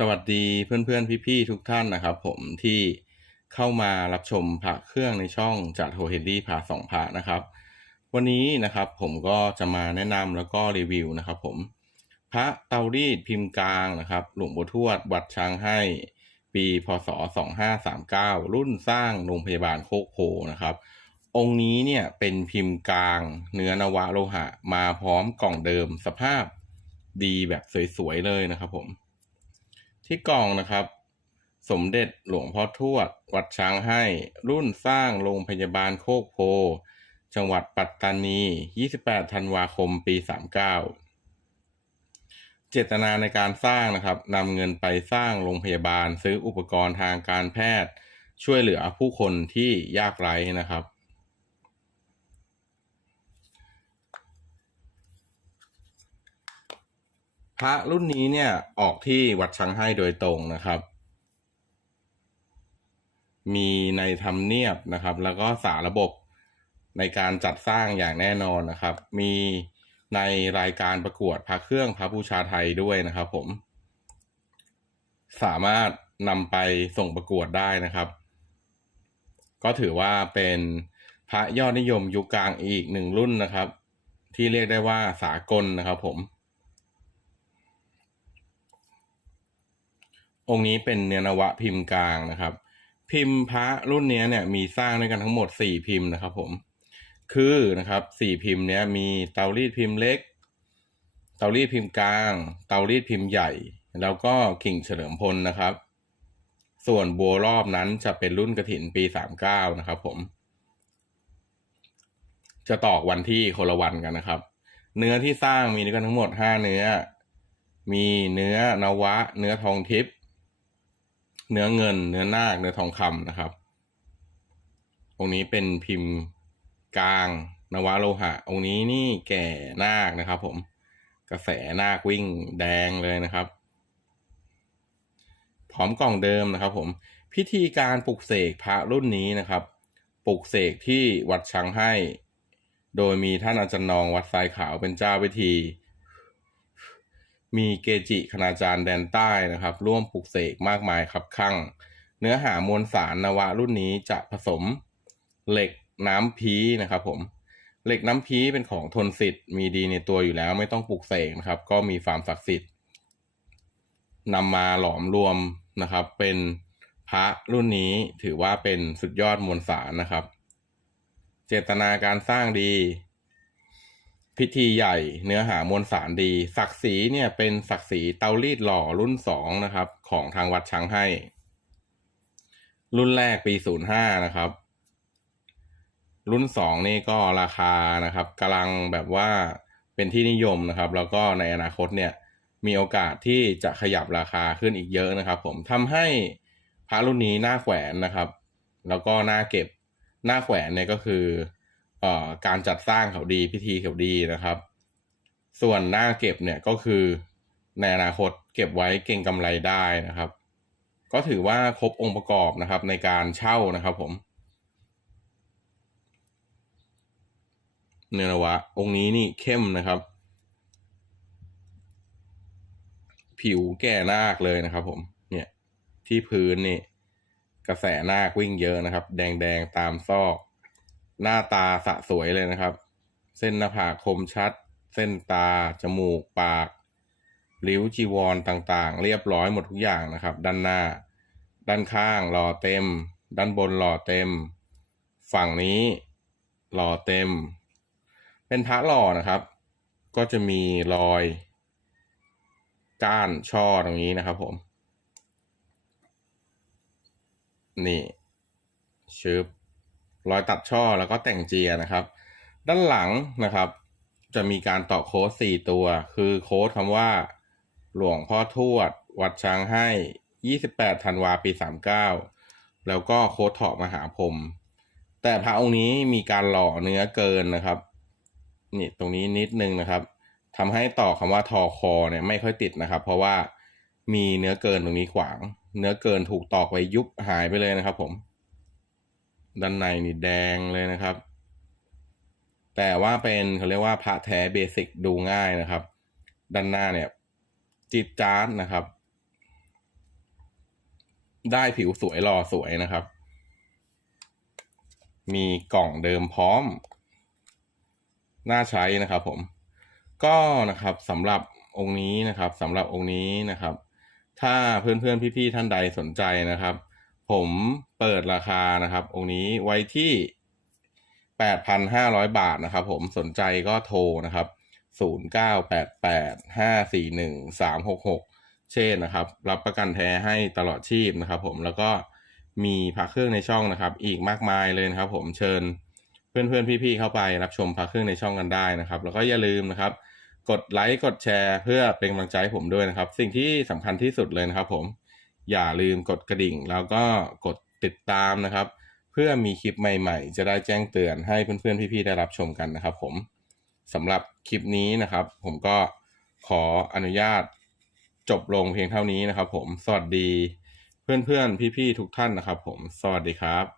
สวัสดีเพื่อนๆ พี่ๆ ทุกท่านนะครับ ผมที่เข้ามารับชมพระเครื่องในช่องจัดโฮเฮนดี้พาสองพระนะครับ วันนี้นะครับผมก็จะมาแนะนำแล้วก็รีวิวนะครับผมพระเตารีดพิมพ์กลางนะครับ หลวงปู่ทวดวัดช้างให้ ปีพศ 2539 รุ่นสร้างโรงพยาบาลโคกโพนะครับ องค์นี้เนี่ยเป็นพิมพ์กลาง เนื้อนวะโลหะ มาพร้อมกล่องเดิมสภาพดีแบบสวยๆเลยนะครับผม ที่กองนะครับ สมเด็จหลวงพ่อทวด วัดช้างให้ รุ่นสร้างโรงพยาบาลโคกโพ จังหวัดปัตตานี 28 ธันวาคม ปี 39 เจตนาในการสร้างนะครับนำเงินไปสร้างโรงพยาบาลซื้ออุปกรณ์ทางการแพทย์ ช่วยเหลือผู้คนที่ยากไร้นะครับ พระรุ่นนี้เนี่ยออกที่วัดช้างให้โดยตรงนะครับ มีในทำเนียบนะครับ แล้วก็สาระบบในการจัดสร้างอย่างแน่นอนนะครับ มีในรายการประกวดพระเครื่องพระบูชาไทยด้วยนะครับผม สามารถนำไปส่งประกวดได้นะครับ ก็ถือว่าเป็นพระยอดนิยมยุคกลางอีกหนึ่งรุ่นนะครับ ที่เรียกได้ว่าสากลนะครับผม องค์นี้เป็นเนื้อนวะพิมพ์กลางนะครับ พิมพ์พระรุ่นนี้เนี่ยมีสร้างด้วยกันทั้งหมดสี่พิมพ์นะครับ ผม คือนะครับสี่พิมพ์เนี้ยมีเตารีดพิมพ์เล็ก เตารีดพิมพ์กลาง เตารีดพิมพ์ใหญ่ แล้วก็กิ่งเฉลิมพลนะครับ ส่วนบัวรอบนั้นจะเป็นรุ่นกระถินปีสามเก้านะครับ ผม จะตอกวันที่คนละวันกันนะครับ เนื้อที่สร้างมีด้วยกันทั้งหมดห้าเนื้อ มีเนื้อนวะ เนื้อทองทิพย์ เนื้อเงิน เนื้อนาคเนื้อทองคำนะครับ องค์นี้เป็นพิมพ์กลางนวะโลหะ องค์นี้นี่แก่นาคนะครับ ผมกระแสนาควิ่งแดงเลยนะครับ พร้อมกล่องเดิมนะครับ ผม พิธีการปลุกเสกพระรุ่นนี้นะครับ ปลุกเสกที่วัดช้างให้ โดยมีท่านอาจารย์นองวัดทรายขาวเป็นเจ้าพิธี มีเกจิคณาจารย์แดนใต้นะครับ ร่วมปลุกเสกมากมายครับข้างเนื้อหามวลสารนวะรุ่นนี้จะผสมเหล็กน้ำพีนะครับผมเหล็กน้ำพีเป็นของทนสิทธิ์มีดีในตัวอยู่แล้วไม่ต้องปลุกเสกนะครับ ก็มีความศักดิ์สิทธิ์นำมาหลอมรวมนะครับ เป็นพระรุ่นนี้ถือว่าเป็นสุดยอดมวลสารนะครับ เจตนาการสร้างดี พิธีใหญ่เนื้อหามวลสารดี ศักดิ์ศรีเนี่ยเป็นศักดิ์ศรีเตารีดหล่อรุ่นสองนะครับ ของทางวัดช้างให้ รุ่นแรกปีศูนย์ห้านะครับ รุ่นสองนี่ก็ราคานะครับกำลังแบบว่าเป็นที่นิยมนะครับ แล้วก็ในอนาคตเนี่ยมีโอกาสที่จะขยับราคาขึ้นอีกเยอะนะครับ ผมทำให้พระรุ่นนี้หน้าแขวนนะครับ แล้วก็หน้าเก็บหน้าแขวนเนี่ยก็คือเอ่อ การจัดสร้างเขาดีพิธีเขาดีนะครับ ส่วนหน้าเก็บเนี่ยก็คือในอนาคตเก็บไว้เก่งกำไรได้นะครับ ก็ถือว่าครบองค์ประกอบนะครับในการเช่านะครับผม เนื้อนวะ องค์นี้นี่เข้มนะครับ ผิวแก่นาคเลยนะครับ ผม เนี่ยที่พื้นนี่ กระแสนาควิ่งเยอะนะครับ แดงๆตามซอก หน้าตาสะสวยเลยนะครับ เส้นหน้าผากคมชัด เส้นตา จมูก ปาก ริ้วจีวรต่างๆ เรียบร้อยหมดทุกอย่างนะครับ ด้านหน้า ด้านข้างหล่อเต็ม ด้านบนหล่อเต็ม ฝั่งนี้หล่อเต็ม เป็นพระหล่อนะครับ ก็จะมีรอยก้านช่อตรงนี้นะครับผม นี่ชึบ รอยตัดช่อแล้วก็แต่งเจียนะครับ ด้านหลังนะครับ จะมีการต่อโค้ดสี่ตัว คือโค้ดคำว่า หลวงพ่อทวด วัดช้างให้ 28ธันวาปี 39 แล้วก็โค้ดเถาะมหาพรมแต่พระองค์นี้มีการหล่อเนื้อเกินนะครับนี่ตรงนี้นิดนึงนะครับทำให้ต่อคำว่าทอคอเนี่ยไม่ค่อยติดนะครับ เพราะว่ามีเนื้อเกินตรงนี้ขวาง เนื้อเกินถูกตอกไว้ยุบหายไปเลยนะครับผม ด้านในนี่แดงเลยนะครับ แต่ว่าเป็นเขาเรียกว่าพระแท้เบสิกดูง่ายนะครับ ด้านหน้าเนี่ยจิตจาร์ดนะครับ ได้ผิวสวยหล่อสวยนะครับ มีกล่องเดิมพร้อม น่าใช้นะครับผม ก็นะครับสำหรับองค์นี้นะครับสำหรับองค์นี้นะครับ ถ้าเพื่อนๆพี่ๆท่านใดสนใจนะครับ ผมเปิดราคานะครับ องค์นี้ไว้ที่ 8,500 บาทนะครับ ผมสนใจก็โทรนะครับ 0988541366 เช่นนะครับ รับประกันแท้ให้ตลอดชีพนะครับ ผมแล้วก็มีพระเครื่องในช่องนะครับ อีกมากมายเลยนะครับ ผมเชิญเพื่อนๆพี่ๆเข้าไปรับชมพระเครื่องในช่องกันได้นะครับ แล้วก็อย่าลืมนะครับ กดไลค์กดแชร์ เพื่อเป็นกำลังใจให้ผมด้วยนะครับ สิ่งที่สำคัญที่สุดเลยนะครับ ผม อย่าลืมกดกระดิ่ง แล้วก็กดติดตามนะครับ เพื่อมีคลิปใหม่ๆ จะได้แจ้งเตือนให้เพื่อนๆพี่ๆได้รับชมกันนะครับ ผมสำหรับคลิปนี้นะครับ ผมก็ขออนุญาตจบลงเพียงเท่านี้นะครับ ผมสวัสดีเพื่อนๆพี่ๆทุกท่านนะครับ ผมสวัสดีครับ